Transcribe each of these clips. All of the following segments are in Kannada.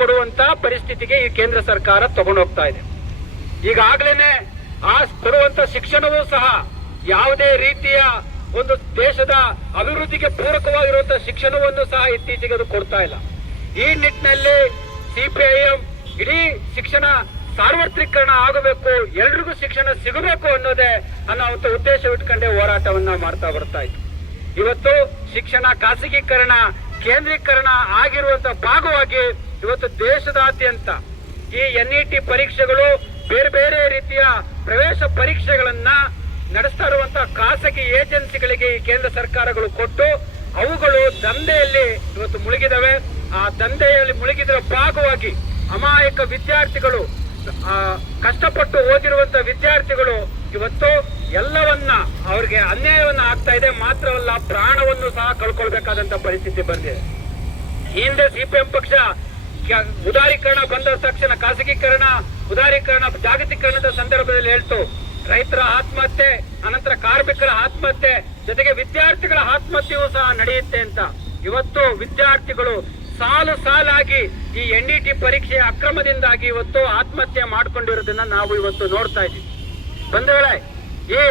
ಕೊಡುವಂತ ಪರಿಸ್ಥಿತಿಗೆ ಈ ಕೇಂದ್ರ ಸರ್ಕಾರ ತಗೊಂಡೋಗ್ತಾ ಇದೆ. ಈಗಾಗಲೇ ಆ ಕೊಡುವಂತ ಶಿಕ್ಷಣವೂ ಸಹ ಯಾವುದೇ ರೀತಿಯ ಒಂದು ದೇಶದ ಅಭಿವೃದ್ಧಿಗೆ ಪೂರಕವಾಗಿರುವಂತಹ ಶಿಕ್ಷಣವನ್ನು ಸಹ ಇತ್ತೀಚೆಗೆ ಅದು ಕೊಡ್ತಾ ಇಲ್ಲ. ಈ ನಿಟ್ಟಿನಲ್ಲಿ ಸಿಪಿಐಎಂ ಇಡೀ ಶಿಕ್ಷಣ ಸಾರ್ವತ್ರಿಕರಣ ಆಗಬೇಕು, ಎಲ್ರಿಗೂ ಶಿಕ್ಷಣ ಸಿಗಬೇಕು ಅನ್ನುವಂಥ ಉದ್ದೇಶವಿಟ್ಕೊಂಡೇ ಹೋರಾಟವನ್ನ ಮಾಡ್ತಾ ಬರ್ತಾ ಇತ್ತು. ಇವತ್ತು ಶಿಕ್ಷಣ ಖಾಸಗೀಕರಣ ಕೇಂದ್ರೀಕರಣ ಆಗಿರುವಂತಹ ಭಾಗವಾಗಿ ಇವತ್ತು ದೇಶದಾದ್ಯಂತ ಈ ಎನ್ಇಟಿ ಪರೀಕ್ಷೆಗಳು ಬೇರೆ ಬೇರೆ ರೀತಿಯ ಪ್ರವೇಶ ಪರೀಕ್ಷೆಗಳನ್ನ ನಡೆಸ್ತಾ ಇರುವಂತಹ ಖಾಸಗಿ ಏಜೆನ್ಸಿಗಳಿಗೆ ಈ ಕೇಂದ್ರ ಸರ್ಕಾರಗಳು ಕೊಟ್ಟು ಅವುಗಳು ದಂಧೆಯಲ್ಲಿ ಇವತ್ತು ಮುಳುಗಿದವೆ. ಆ ದಂಧೆಯಲ್ಲಿ ಮುಳುಗಿದರ ಭಾಗವಾಗಿ ಅಮಾಯಕ ವಿದ್ಯಾರ್ಥಿಗಳು, ಕಷ್ಟಪಟ್ಟು ಓದಿರುವಂತಹ ವಿದ್ಯಾರ್ಥಿಗಳು ಇವತ್ತು ಎಲ್ಲವನ್ನ ಅವ್ರಿಗೆ ಅನ್ಯಾಯವನ್ನ ಆಗ್ತಾ ಇದೆ. ಮಾತ್ರವಲ್ಲ, ಪ್ರಾಣವನ್ನು ಸಹ ಕಳ್ಕೊಳ್ಬೇಕಾದಂತ ಪರಿಸ್ಥಿತಿ ಬಂದಿದೆ. ಹಿಂದೆ ಸಿಪಿಎಂ ಪಕ್ಷ ಉದಾರೀಕರಣ ಬಂದ ತಕ್ಷಣ ಖಾಸಗೀಕರಣ, ಉದಾರೀಕರಣ, ಜಾಗತೀಕರಣದ ಸಂದರ್ಭದಲ್ಲಿ ಹೇಳ್ತು ರೈತರ ಆತ್ಮಹತ್ಯೆ, ಅನಂತರ ಕಾರ್ಮಿಕರ ಆತ್ಮಹತ್ಯೆ, ಜೊತೆಗೆ ವಿದ್ಯಾರ್ಥಿಗಳ ಆತ್ಮಹತ್ಯೆಯೂ ಸಹ ನಡೆಯುತ್ತೆ ಅಂತ. ಇವತ್ತು ವಿದ್ಯಾರ್ಥಿಗಳು ಸಾಲು ಸಾಲಾಗಿ ಈ ಎನ್ಇಟಿ ಪರೀಕ್ಷೆ ಅಕ್ರಮದಿಂದಾಗಿ ಇವತ್ತು ಆತ್ಮಹತ್ಯೆ ಮಾಡ್ಕೊಂಡಿರೋದನ್ನ ನಾವು ಇವತ್ತು ನೋಡ್ತಾ ಇದ್ದೀವಿ. ಬಂಧುಗಳೇ, ಈ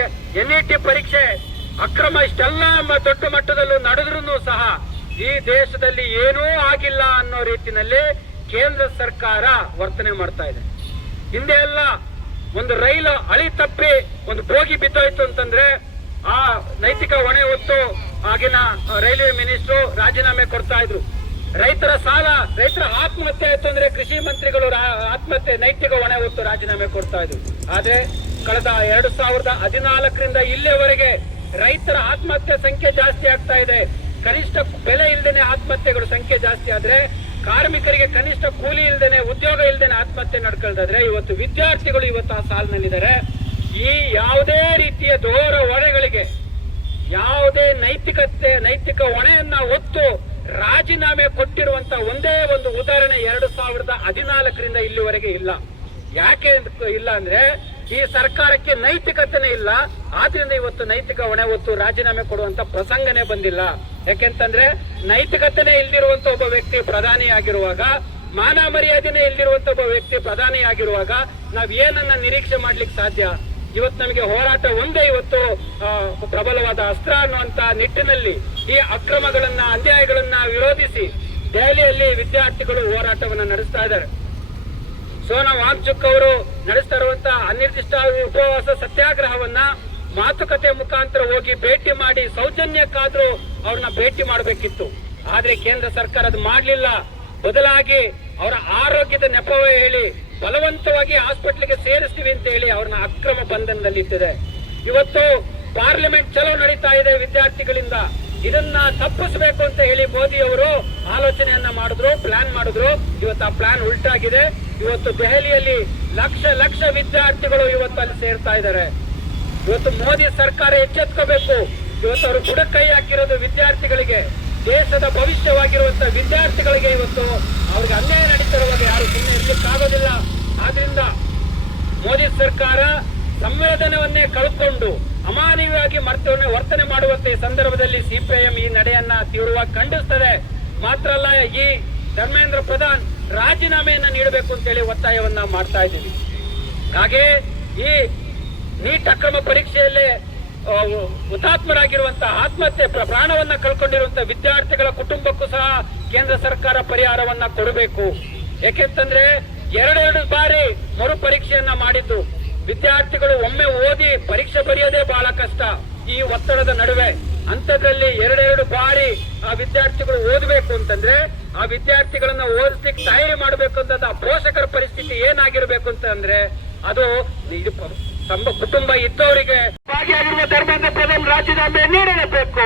ಎನ್ಇಟಿ ಪರೀಕ್ಷೆ ಅಕ್ರಮ ಇಷ್ಟೆಲ್ಲ ದೊಡ್ಡ ಮಟ್ಟದಲ್ಲೂ ನಡೆದ್ರೂ ಸಹ ಈ ದೇಶದಲ್ಲಿ ಏನೂ ಆಗಿಲ್ಲ ಅನ್ನೋ ರೀತಿಯಲ್ಲಿ ಕೇಂದ್ರ ಸರ್ಕಾರ ವರ್ತನೆ ಮಾಡ್ತಾ ಇದೆ. ಹಿಂದೆ ಎಲ್ಲ ಒಂದು ರೈಲು ಹಳಿ ತಪ್ಪಿ ಒಂದು ಬೋಗಿ ಬಿದ್ದೋಯ್ತು ಅಂತಂದ್ರೆ ಆ ನೈತಿಕ ಹೊಣೆ ಹೊತ್ತು ಆಗಿನ ರೈಲ್ವೆ ಮಿನಿಸ್ಟ್ರು ರಾಜೀನಾಮೆ ಕೊಡ್ತಾ ಇದ್ರು. ರೈತರ ಸಾಲ, ರೈತರ ಆತ್ಮಹತ್ಯೆ ಆಯ್ತು ಅಂದ್ರೆ ಕೃಷಿ ಮಂತ್ರಿಗಳು ಆತ್ಮಹತ್ಯೆ ನೈತಿಕ ಹೊಣೆ ಹೊತ್ತು ರಾಜೀನಾಮೆ ಕೊಡ್ತಾ ಇದ್ರು. ಆದ್ರೆ ಕಳೆದ 2014ರಿಂದ ಇಲ್ಲಿಯವರೆಗೆ ರೈತರ ಆತ್ಮಹತ್ಯೆ ಸಂಖ್ಯೆ ಜಾಸ್ತಿ ಆಗ್ತಾ ಇದೆ. ಕನಿಷ್ಠ ಬೆಲೆ ಇಲ್ಲದೇನೆ ಆತ್ಮಹತ್ಯೆಗಳು ಸಂಖ್ಯೆ ಜಾಸ್ತಿ ಆದ್ರೆ, ಕಾರ್ಮಿಕರಿಗೆ ಕನಿಷ್ಠ ಕೂಲಿ ಇಲ್ಲದೇನೆ, ಉದ್ಯೋಗ ಇಲ್ಲದೇನೆ ಆತ್ಮಹತ್ಯೆ ನಡ್ಕೊಳ್ದಾದ್ರೆ, ಇವತ್ತು ವಿದ್ಯಾರ್ಥಿಗಳು ಇವತ್ತು ಆ ಸಾಲಿನಲ್ಲಿದ್ದಾರೆ. ಈ ಯಾವುದೇ ರೀತಿಯ ದೋರ ಹೊಣೆಗಳಿಗೆ ಯಾವುದೇ ನೈತಿಕ ಹೊಣೆಯನ್ನ ಹೊತ್ತು ರಾಜೀನಾಮೆ ಕೊಟ್ಟಿರುವಂತ ಒಂದೇ ಒಂದು ಉದಾಹರಣೆ 2014ರಿಂದ ಇಲ್ಲಿವರೆಗೆ ಇಲ್ಲ. ಯಾಕೆ ಇಲ್ಲ ಅಂದ್ರೆ ಈ ಸರ್ಕಾರಕ್ಕೆ ನೈತಿಕತೆನೇ ಇಲ್ಲ. ಆದ್ರಿಂದ ಇವತ್ತು ನೈತಿಕ ಹೊಣೆ ಹೊತ್ತು ರಾಜೀನಾಮೆ ಕೊಡುವಂತ ಪ್ರಸಂಗನೇ ಬಂದಿಲ್ಲ. ಯಾಕೆಂತಂದ್ರೆ ನೈತಿಕತೆನೇ ಇಲ್ದಿರುವಂತ ಒಬ್ಬ ವ್ಯಕ್ತಿ ಪ್ರಧಾನಿ ಆಗಿರುವಾಗ, ಮಾನ ಮರ್ಯಾದೆನೇ ಇಲ್ದಿರುವಂತ ಒಬ್ಬ ವ್ಯಕ್ತಿ ಪ್ರಧಾನಿ ಆಗಿರುವಾಗ ನಾವ್ ಏನನ್ನ ನಿರೀಕ್ಷೆ ಮಾಡ್ಲಿಕ್ಕೆ ಸಾಧ್ಯ? ಇವತ್ತು ನಮಗೆ ಹೋರಾಟ ಒಂದೇ ಇವತ್ತು ಪ್ರಬಲವಾದ ಅಸ್ತ್ರ ಅನ್ನುವಂತ ನಿಟ್ಟಿನಲ್ಲಿ ಈ ಅಕ್ರಮಗಳನ್ನ, ಅನ್ಯಾಯಗಳನ್ನ ವಿರೋಧಿಸಿ ದೆಹಲಿಯಲ್ಲಿ ವಿದ್ಯಾರ್ಥಿಗಳು ಹೋರಾಟವನ್ನ ನಡೆಸ್ತಾ ಇದ್ದಾರೆ. ಸೋನಂ ವಾಂಗ್ಚುಕ್ ಅವರು ನಡೆಸ್ತಾ ಇರುವಂತಹ ಅನಿರ್ದಿಷ್ಟಾವಧಿ ಉಪವಾಸ ಸತ್ಯಾಗ್ರಹವನ್ನ ಮಾತುಕತೆ ಮುಖಾಂತರ ಹೋಗಿ ಭೇಟಿ ಮಾಡಿ ಸೌಜನ್ಯಕ್ಕಾದ್ರೂ ಅವ್ರನ್ನ ಭೇಟಿ ಮಾಡಬೇಕಿತ್ತು. ಆದ್ರೆ ಕೇಂದ್ರ ಸರ್ಕಾರ ಅದು ಮಾಡಲಿಲ್ಲ. ಬದಲಾಗಿ ಅವರ ಆರೋಗ್ಯದ ನೆಪವೇ ಹೇಳಿ ಬಲವಂತವಾಗಿ ಹಾಸ್ಪಿಟಲ್ಗೆ ಸೇರಿಸ್ತೀವಿ ಅಂತ ಹೇಳಿ ಅವ್ರನ್ನ ಅಕ್ರಮ ಬಂಧನದಲ್ಲಿ ಇಟ್ಟಿದೆ. ಇವತ್ತು ಪಾರ್ಲಿಮೆಂಟ್ ಚಲೋ ನಡೀತಾ ಇದೆ ವಿದ್ಯಾರ್ಥಿಗಳಿಂದ. ಇದನ್ನ ತಪ್ಪಿಸಬೇಕು ಅಂತ ಹೇಳಿ ಮೋದಿ ಅವರು ಆಲೋಚನೆಯನ್ನ ಮಾಡಿದ್ರು, ಪ್ಲಾನ್ ಮಾಡಿದ್ರು. ಇವತ್ತು ಆ ಪ್ಲಾನ್ ಉಲ್ಟಾಗಿದೆ. ಇವತ್ತು ದೆಹಲಿಯಲ್ಲಿ ಲಕ್ಷ ವಿದ್ಯಾರ್ಥಿಗಳು ಇವತ್ತು ಅಲ್ಲಿ ಸೇರ್ತಾ ಇದ್ದಾರೆ. ಇವತ್ತು ಮೋದಿ ಸರ್ಕಾರ ಎಚ್ಚೆತ್ಕೋಬೇಕು. ಇವತ್ತು ಅವರು ಬುಡ ಕೈ ಹಾಕಿರೋದು ವಿದ್ಯಾರ್ಥಿಗಳಿಗೆ, ದೇಶದ ಭವಿಷ್ಯವಾಗಿರುವಂತಹ ವಿದ್ಯಾರ್ಥಿಗಳಿಗೆ. ಇವತ್ತು ಅವ್ರಿಗೆ ಅನ್ಯಾಯ ನಡೀತಿರುವಾಗ ಯಾರು ಸುಮ್ಮನೆ ಇರ್ಲಿಕ್ಕಾಗೋದಿಲ್ಲ. ಆದ್ರಿಂದ ಮೋದಿ ಸರ್ಕಾರ ಸಂವೇದನವನ್ನೇ ಕಳ್ಕೊಂಡು ಅಮಾನವೀಯವಾಗಿ ವರ್ತನೆ ಮಾಡುವಂತೆ ಈ ಸಂದರ್ಭದಲ್ಲಿ ಸಿಪಿಐಎಂ ಈ ನಡೆಯನ್ನ ತೀವ್ರವಾಗಿ ಖಂಡಿಸುತ್ತದೆ. ಮಾತ್ರ ಅಲ್ಲ, ಈ ಧರ್ಮೇಂದ್ರ ಪ್ರಧಾನ್ ರಾಜೀನಾಮೆಯನ್ನ ನೀಡಬೇಕು ಅಂತ ಹೇಳಿ ಒತ್ತಾಯವನ್ನ ಮಾಡ್ತಾ ಇದ್ದೀವಿ. ಹಾಗೆ ಈ ನೀಟ್ ಅಕ್ರಮ ಪರೀಕ್ಷೆಯಲ್ಲಿ ಹುತಾತ್ಮರಾಗಿರುವಂತಹ ಆತ್ಮಹತ್ಯೆ ಪ್ರಾಣವನ್ನ ಕಳ್ಕೊಂಡಿರುವಂತಹ ವಿದ್ಯಾರ್ಥಿಗಳ ಕುಟುಂಬಕ್ಕೂ ಸಹ ಕೇಂದ್ರ ಸರ್ಕಾರ ಪರಿಹಾರವನ್ನ ಕೊಡಬೇಕು. ಯಾಕೆಂತಂದ್ರೆ 2 ಬಾರಿ ಮರು ಪರೀಕ್ಷೆಯನ್ನ ಮಾಡಿದ್ದು ವಿದ್ಯಾರ್ಥಿಗಳು ಒಮ್ಮೆ ಓದಿ ಪರೀಕ್ಷೆ ಬರೆಯೋದೇ ಬಹಳ ಕಷ್ಟ ಈ ಒತ್ತಡದ ನಡುವೆ. ಅಂತದ್ರಲ್ಲಿ 2 ಬಾರಿ ಆ ವಿದ್ಯಾರ್ಥಿಗಳು ಓದಬೇಕು ಅಂತಂದ್ರೆ ಆ ವಿದ್ಯಾರ್ಥಿಗಳನ್ನ ಓದಿಸ್ಲಿಕ್ಕೆ ತಯಾರಿ ಮಾಡಬೇಕು ಅಂತ ಪೋಷಕರ ಪರಿಸ್ಥಿತಿ ಏನಾಗಿರ್ಬೇಕು ಅಂತಂದ್ರೆ ಅದು ಕುಟುಂಬ ಇದ್ದವರಿಗೆ ಭಾಗಿಯಾಗಿರುವ ಧರ್ಮೇಂದ್ರ ಪ್ರಧಾನ್ ರಾಜೀನಾಮೆ ನೀಡಲೇಬೇಕು.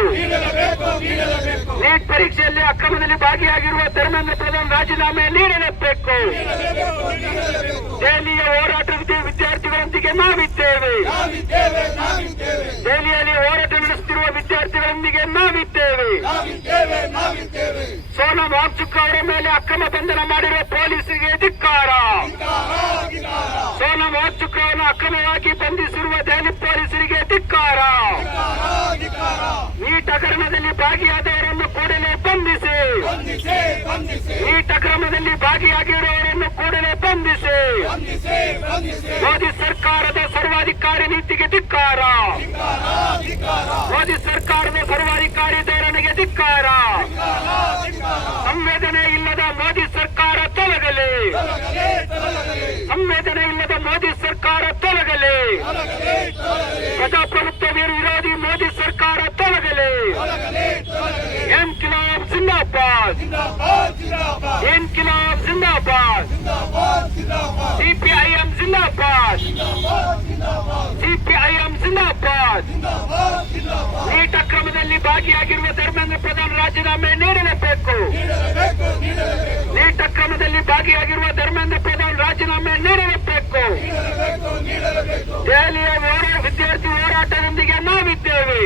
ನೀಟ್ ಪರೀಕ್ಷೆಯಲ್ಲಿ ಅಕ್ರಮದಲ್ಲಿ ಭಾಗಿಯಾಗಿರುವ ಧರ್ಮೇಂದ್ರ ಪ್ರಧಾನ್ ರಾಜೀನಾಮೆ ನೀಡಲೇಬೇಕು. ದೆಹಲಿಯ ಹೋರಾಟದ ವಿದ್ಯಾರ್ಥಿಗಳೊಂದಿಗೆ ನಾವಿದ್ದೇವೆ. ದೆಹಲಿಯಲ್ಲಿ ಹೋರಾಟ ನಡೆಸುತ್ತಿರುವ ವಿದ್ಯಾರ್ಥಿಗಳೊಂದಿಗೆ ನಾವಿದ್ದೇವೆ. ಸೋನಂ ವಾಂಗ್ಚುಕ್ ಅವರ ಮೇಲೆ ಅಕ್ರಮ ಬಂಧನ ಮಾಡಿರುವ ಪೊಲೀಸರಿಗೆ ಧಿಕ್ಕಾರ. ಸೋನಂ ವಾಂಗ್ಚುಕ್ ಅವರನ್ನು ಅಕ್ರಮವಾಗಿ ಬಂಧಿಸಿರುವ ದೆಹಲಿ ಪೊಲೀಸರಿಗೆ ಧಿಕ್ಕಾರ. ನೀಟ್ ಹಗರಣದಲ್ಲಿ ಭಾಗಿಯಾದವರನ್ನು ಕೂಡಲೇ ಬಂಧಿಸಿ. ನೀಟ್ ಅಕ್ರಮದಲ್ಲಿ ಭಾಗಿಯಾಗಿರುವವರನ್ನು ಕೂಡಲೇ ಬಂಧಿಸಿ. ಮೋದಿ ಸರ್ಕಾರದ ಸರ್ವಾಧಿಕಾರಿ ನೀತಿಗೆ ಧಿಕ್ಕಾರ. ಮೋದಿ ಸರ್ಕಾರದ ಸರ್ವಾಧಿಕಾರಿ ಧೋರಣೆಗೆ ಧಿಕ್ಕಾರ. ಸಂವೇದನೆ ಇಲ್ಲದ ಮೋದಿ ಸರ್ಕಾರ ತೊಲಗಲಿ. ಸಂವೇದನೆ ಇಲ್ಲದ ಮೋದಿ ಸರ್ಕಾರ ತೊಲಗಲಿ. ಪ್ರಜಾಪ್ರಭುತ್ವ ವಿರೋಧಿ ಮೋದಿ ಸರ್ಕಾರ ತೊಲಗಲಿ. ಇನ್ಕಿಲಾಬ್ ಜಿಂದಾಬಾದ್. ಇನ್ಕಿಲಾಬ್ ಜಿಂದಾಬಾದ್. ಸಿಪಿಐಎಂ ಜಿಂದಾಬಾದ್. ಸಿಪಿಐಎಂ ಜಿಂದಾಬಾದ್. ನೀಟ್ ಅಕ್ರಮದಲ್ಲಿ ಭಾಗಿಯಾಗಿರುವ ಧರ್ಮೇಂದ್ರ ಪ್ರಧಾನ್ ರಾಜೀನಾಮೆ ನೀಡಲೇಬೇಕು. ನೀಟ್ ಅಕ್ರಮದಲ್ಲಿ ಭಾಗಿಯಾಗಿರುವ ಧರ್ಮೇಂದ್ರ ಪ್ರಧಾನ್ ರಾಜೀನಾಮೆ ನೀಡಲೇಬೇಕು. ದೆಹಲಿಯ ವಿದ್ಯಾರ್ಥಿ ಹೋರಾಟದೊಂದಿಗೆ ನಾವಿದ್ದೇವೆ.